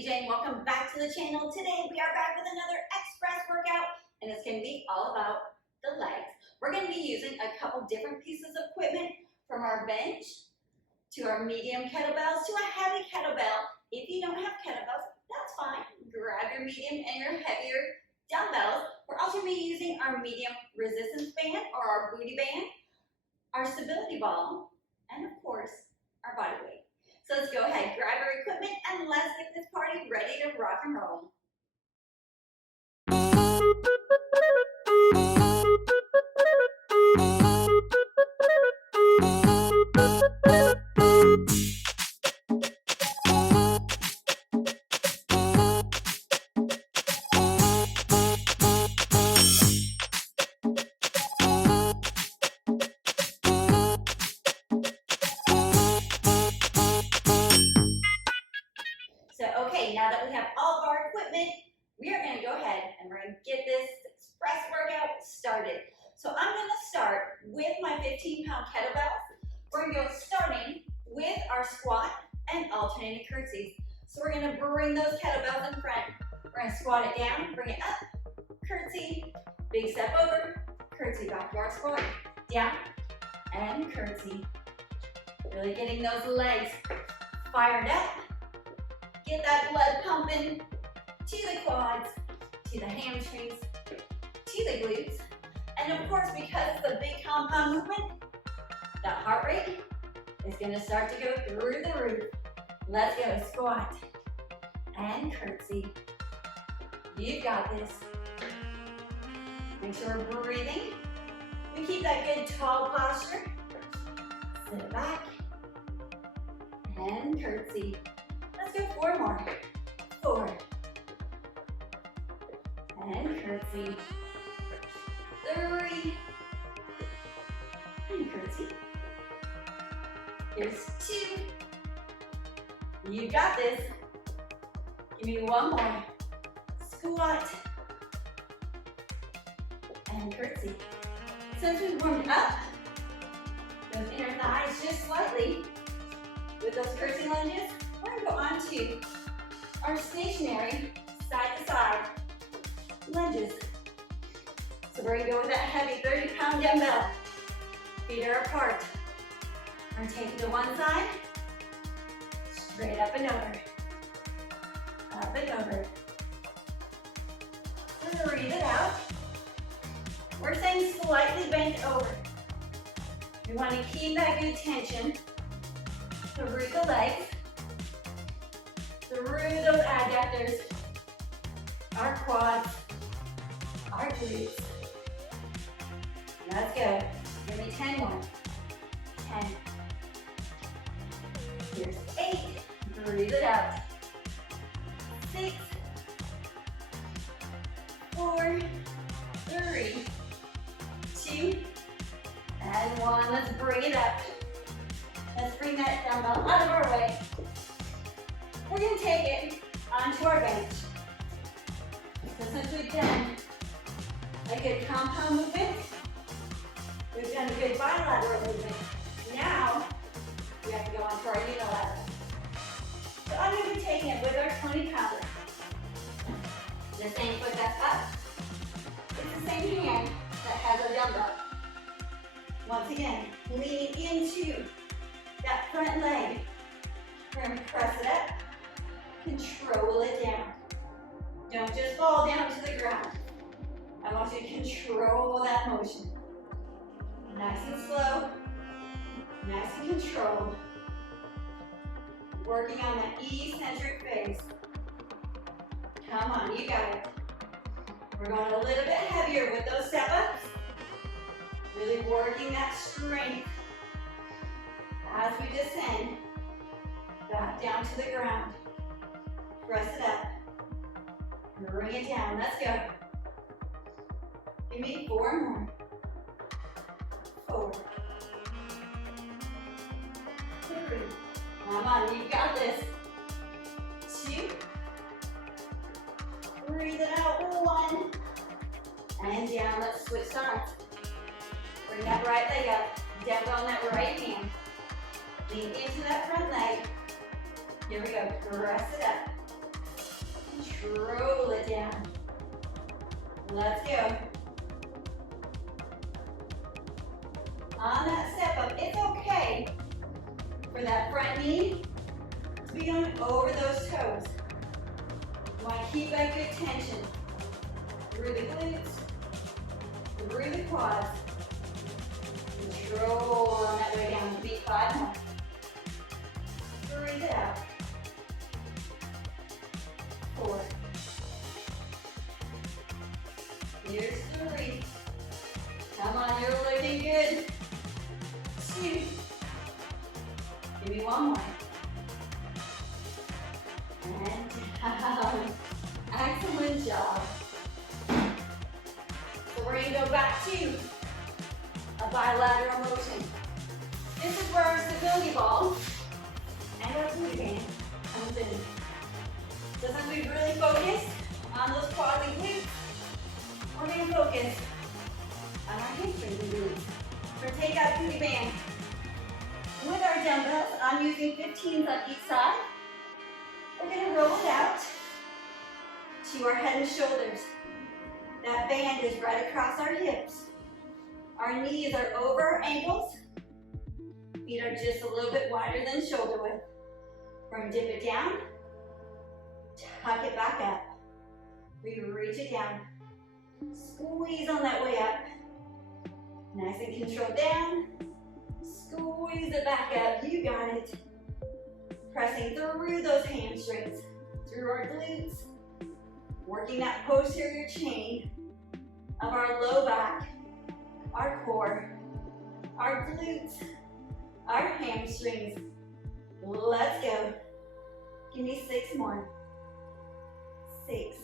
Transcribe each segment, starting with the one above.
BJ and welcome back to the channel. Today we are back with another express workout and it's going to be all about the legs. We're going to be using a couple different pieces of equipment from our bench to our medium kettlebells to a heavy kettlebell. If you don't have kettlebells, that's fine. Grab your medium and your heavier dumbbells. We're also going to be using our medium resistance band or our booty band, our stability ball, and of course, our body weight. So let's go ahead, grab our equipment, and let's get this party ready to rock and roll. Okay, now that we have all of our equipment, we are going to go ahead and we're going to get this express workout started. So I'm going to start with my 15-pound kettlebells. We're going to go starting with our squat and alternating curtsies. So we're going to bring those kettlebells in front. We're going to squat it down, bring it up, curtsy, big step over, curtsy back to our squat, down, and curtsy. Really getting those legs fired up. Get that blood pumping to the quads, to the hamstrings, to the glutes. And of course, because it's a big compound movement, the heart rate is going to start to go through the roof. Let's go, squat and curtsy. You got this. Make sure we're breathing. We keep that good tall posture. Sit back and curtsy. Let's go 4 more. 4. And curtsy. 3. And curtsy. Here's 2. You got this. Give me 1 more. Squat. And curtsy. Since we warmed up those inner thighs just slightly with those curtsy lunges, we're going to go on to our stationary side-to-side lunges. So we're going to go with that heavy 30-pound dumbbell. Feet are apart. We're going to take it to one side, straight up and over. Up and over. Breathe it out. We're staying slightly bent over. We want to keep that good tension through the legs, through those adductors, our quads, our glutes. Let's go. Give me 10 more. 10. Here's 8. Breathe it out. 6. 4. 3. 2. And 1. Let's bring it up. Let's bring that dumbbell out of our way. We're going to take it onto our bench. So since we've done a good compound movement, we've done a good bilateral movement, now we have to go onto our unilateral. So I'm going to be taking it with our 20-pounder. The same foot that's up. It's the same hand that has our dumbbell. Once again, leaning into that front leg. We're going to press it up, control it down. Don't just fall down to the ground. I want you to control that motion. Nice and slow, nice and controlled. Working on that eccentric phase. Come on, you got it. We're going a little bit heavier with those step-ups. Really working that strength as we descend back down to the ground. Press it up. Bring it down. Let's go. Give me 4 more. 4. 3. Come on, you got this. 2. Breathe it out. 1. And down. Let's switch sides. Bring that right leg up. Down on that right hand. Lean into that front leg. Here we go. Press it up. Control it down. Let's go. On that step up, it's okay for that front knee to be going over those toes. You want to keep that good tension through the glutes, through the quads. Control on that way down. Beat 5 more. Breathe it out. 4. Here's 3. Come on, you're looking good. 2. Give me 1 more. And down. Excellent job. So we're going to go back to a bilateral motion. This is where our stability ball and our booty band comes in. So since we really focus on those quads and glutes, we're going to focus on our hamstrings and glutes. So take that booty band. With our dumbbells, I'm using 15s on each side. We're going to roll it out to our head and shoulders. That band is right across our hips. Our knees are over our ankles. Feet are just a little bit wider than shoulder width. We're going to dip it down, tuck it back up. We reach it down. Squeeze on that way up. Nice and controlled down. Squeeze it back up. You got it. Pressing through those hamstrings, through our glutes. Working that posterior chain of our low back, our core, our glutes, our hamstrings. Let's go. Give me 6 more. 6.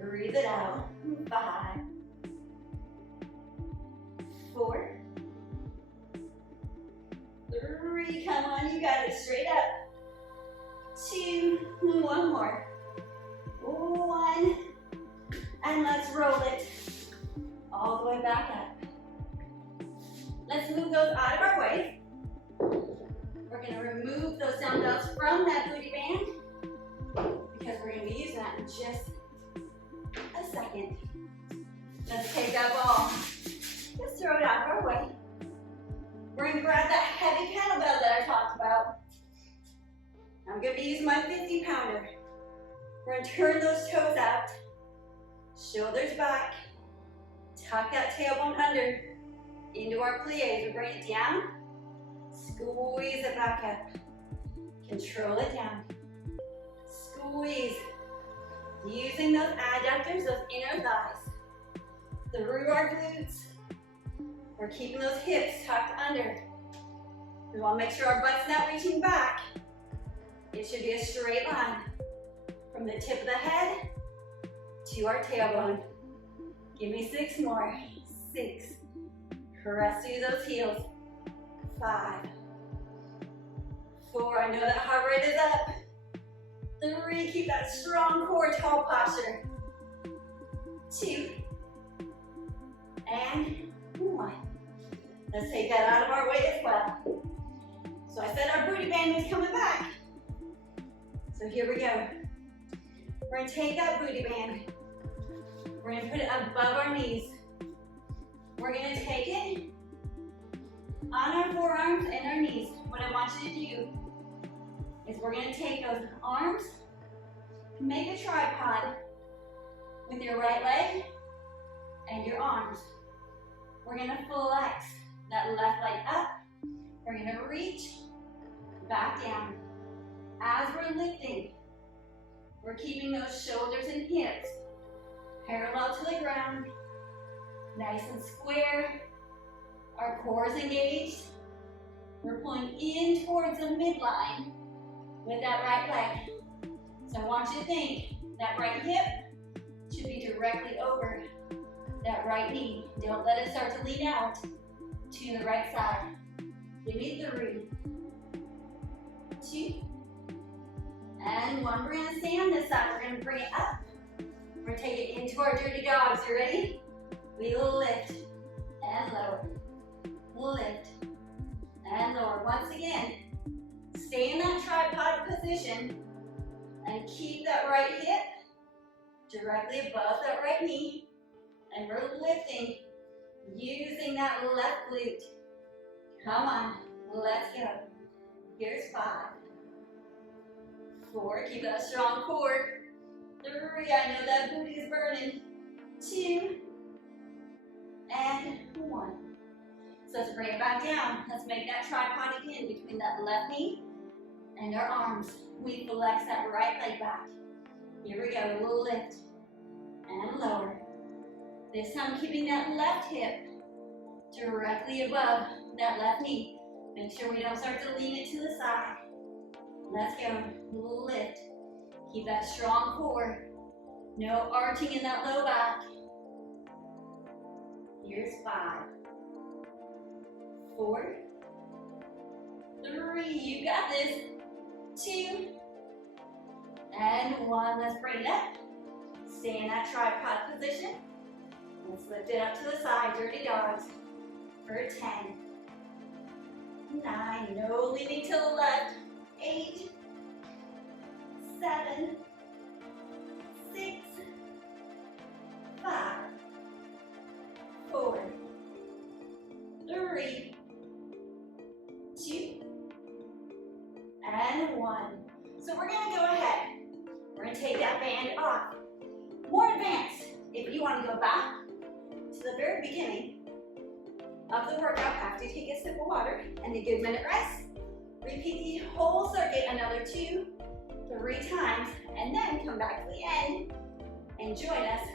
Breathe it out. 5. 4. 3. Come on, you got it. Straight up. 2. 1 more. 1. And let's roll it all the way back up. Let's move those out of our way. We're going to remove those dumbbells from that booty band because we're going to be using that in just a second. Let's take that ball. Just throw it out of our way. We're going to grab that heavy kettlebell that I talked about. I'm going to be using my 50-pounder. We're going to turn those toes out, shoulders back, tuck that tailbone under into our plies. We bring it down, squeeze it back up, control it down, squeeze, using those adductors, those inner thighs, through our glutes. We're keeping those hips tucked under. We want to make sure our butt's not reaching back. It should be a straight line from the tip of the head to our tailbone. Give me 6 more. 6. Press through those heels. 5. 4. I know that heart rate is up. 3. Keep that strong core, tall posture. 2. And 1. Let's take that out of our way as well. So I said our booty band was coming back. So here we go. We're going to take that booty band. We're going to put it above our knees. We're going to take it on our forearms and our knees. What I want you to do is we're going to take those arms, make a tripod with your right leg and your arms. We're going to flex that left leg up. We're going to reach back down. As we're lifting, we're keeping those shoulders and hips parallel to the ground, nice and square. Our core is engaged. We're pulling in towards the midline with that right leg. So I want you to think that right hip should be directly over that right knee. Don't let it start to lean out to the right side. Give me 3, 2, and 1. We're going to stay on this side. We're going to bring it up. We're going to take it into our dirty dogs. You ready? We lift and lower. Lift and lower. Once again, stay in that tripod position. And keep that right hip directly above that right knee. And we're lifting, using that left glute. Come on, let's go. Here's 5, 4, keep that strong core. 3, I know that booty is burning. 2, and 1. So let's bring it back down. Let's make that tripod again between that left knee and our arms. We flex that right leg back. Here we go, a little lift and lower. This time keeping that left hip directly above that left knee. Make sure we don't start to lean it to the side. Let's go, lift. Keep that strong core. No arching in that low back. Here's 5, 4, 3, you got this. 2, and 1. Let's bring it up. Stay in that tripod position. Let's lift it up to the side, dirty dogs, for 10, 9, no leaning to the left, 8, 7, 6, 5, 4, 3, 2, and 1. So we're gonna go ahead. We're gonna take that band off. More advanced, if you wanna go back to the very beginning of the workout after you take a sip of water and a good minute rest, repeat the whole circuit another 2, 3 times, and then come back to the end and join us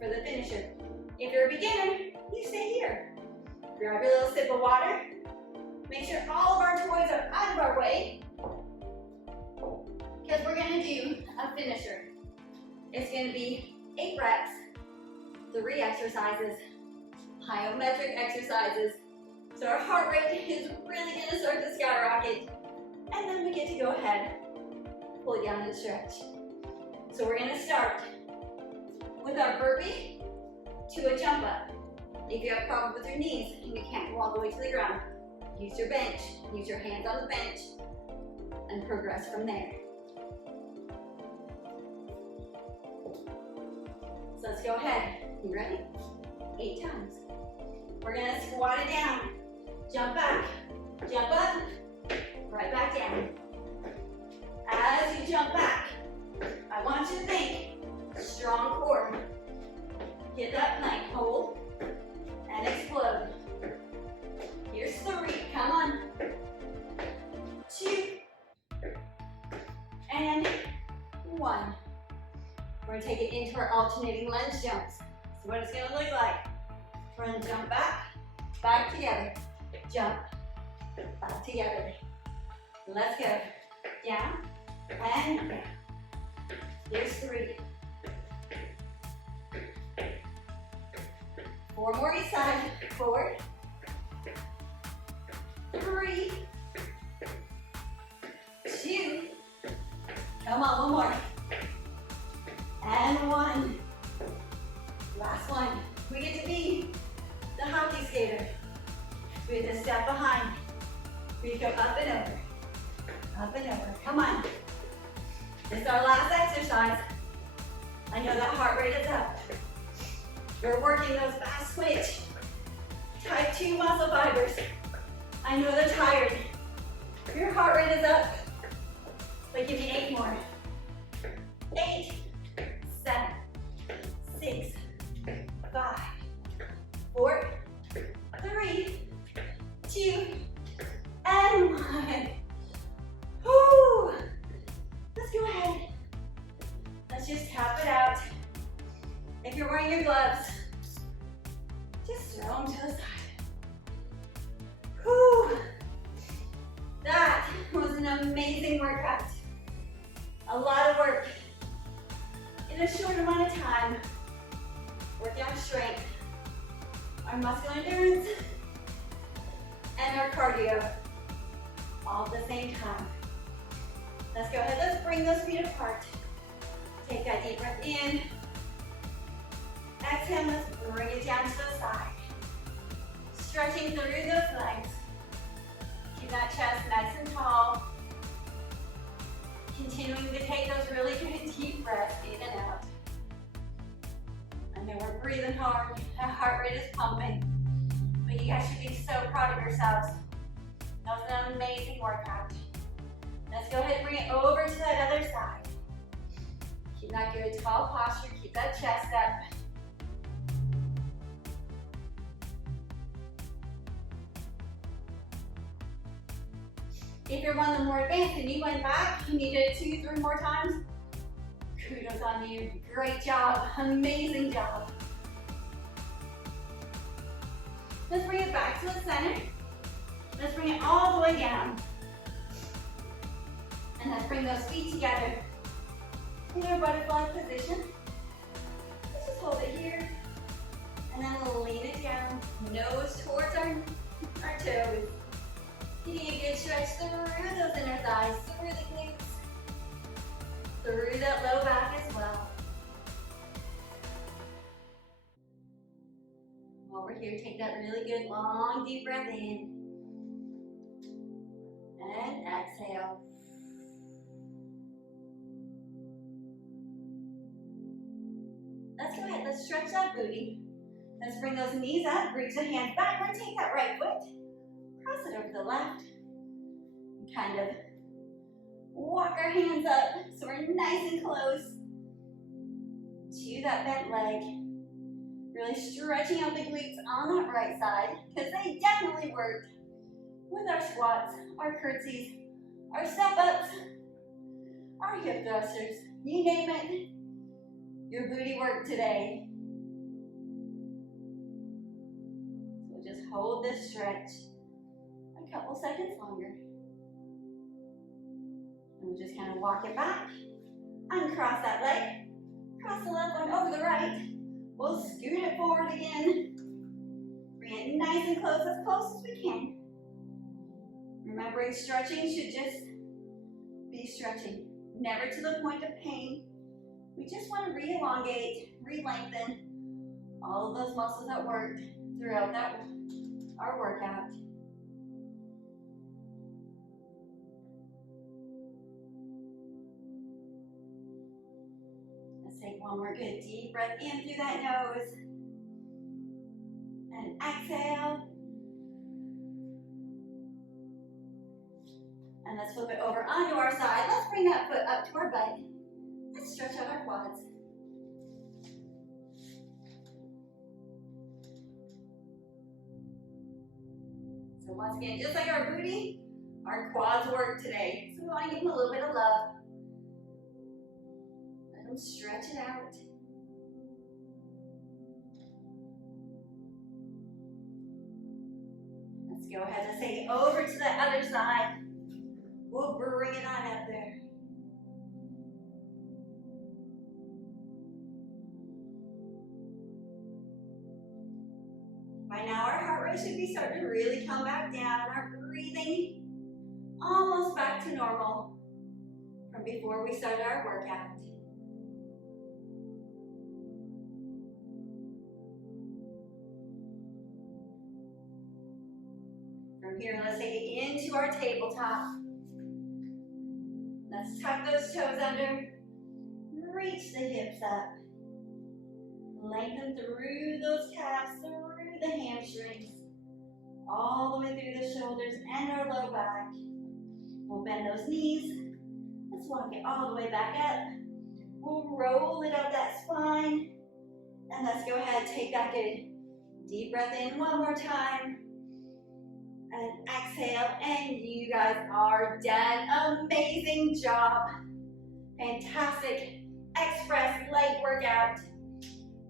for the finisher. If you're a beginner, you stay here. Grab your little sip of water. Make sure all of our toys are out of our way, because we're gonna do a finisher. It's gonna be 8 reps, 3 exercises, plyometric exercises. So our heart rate is really gonna start to skyrocket. And then we get to go ahead, pull it down and stretch. So we're gonna start with our burpee to a jump up. If you have problems with your knees and you can't go all the way to the ground, use your bench, use your hands on the bench, and progress from there. So let's go ahead. You ready? 8 times. We're gonna squat it down. Jump back, jump up, right back down. As you jump back, I want you to think strong core. Get that plank, hold, and explode. Here's 3, come on. 2, and 1. We're gonna take it into our alternating lunge jumps. So what it's gonna look like. We're gonna jump back, back together, jump, back together. Let's go. Down, and down. Here's 3. 4 more each side. 4, 3, 2, come on, one more. And 1. Last one. We get to be the hockey skater. We get to step behind. We go up and over. Up and over. Come on. This is our last exercise. I know that heart rate is up. We're working those fast twitch type 2 muscle fibers. I know they're tired. Your heart rate is up. But give me 8 more. 8, 7, 6, 5, 4, 3, 2, and 1. Woo! Let's go ahead. Let's just tap it out. If you're wearing your gloves, just throw them to the side. Whew. That was an amazing workout. A lot of work in a short amount of time. Working our strength, our muscular endurance, and our cardio all at the same time. Let's go ahead, let's bring those feet apart. Take that deep breath in. Exhale, let's bring it down to the side. Stretching through those legs. Keep that chest nice and tall. Continuing to take those really hard. Our heart rate is pumping. But you guys should be so proud of yourselves. That was an amazing workout. Let's go ahead and bring it over to that other side. Keep that good tall posture. Keep that chest up. If you're one of the more advanced and you went back, you need it 2-3 more times, kudos on you. Great job. Amazing job. Let's bring it back to the center. Let's bring it all the way down. And let's bring those feet together in our butterfly position. Let's just hold it here. And then we'll lean it down, nose towards our toes. Getting a good stretch through those inner thighs, through the glutes, through that low back as well. Over here, take that really good long deep breath in. And exhale. Let's go ahead, let's stretch that booty. Let's bring those knees up, reach the hands backward, take that right foot, cross it over to the left. Kind of walk our hands up so we're nice and close to that bent leg. Really stretching out the glutes on that right side because they definitely worked with our squats, our curtsies, our step ups, our hip thrusters, you name it. Your booty worked today. So just hold this stretch a couple seconds longer. And we'll just kind of walk it back, uncross that leg, cross the left one over the right. We'll scoot it forward again. Bring it nice and close as we can. Remembering stretching should just be stretching, never to the point of pain. We just want to re-elongate, re-lengthen all of those muscles that worked throughout our workout. Let's take one more good deep breath in through that nose. And exhale. And let's flip it over onto our side. Let's bring that foot up to our butt. Let's stretch out our quads. So once again, just like our booty, our quads work today. So we want to give them a little bit of love. Let them stretch it out. Let's go ahead and take it over to the other side. We'll bring it on up there. By now our heart rate should be starting to really come back down. Our breathing almost back to normal from before we started our workout. From here, let's take it into our tabletop. Let's tuck those toes under, reach the hips up. Lengthen through those calves, through the hamstrings, all the way through the shoulders and our low back. We'll bend those knees. Let's walk it all the way back up. We'll roll it up that spine. And let's go ahead and take that good deep breath in one more time. And exhale, and you guys are done. Amazing job. Fantastic express leg workout.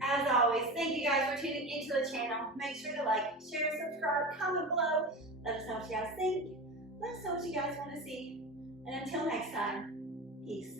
As always, thank you guys for tuning into the channel. Make sure to like, share, subscribe, comment below. Let us know what you guys think. Let us know what you guys want to see. And until next time, peace.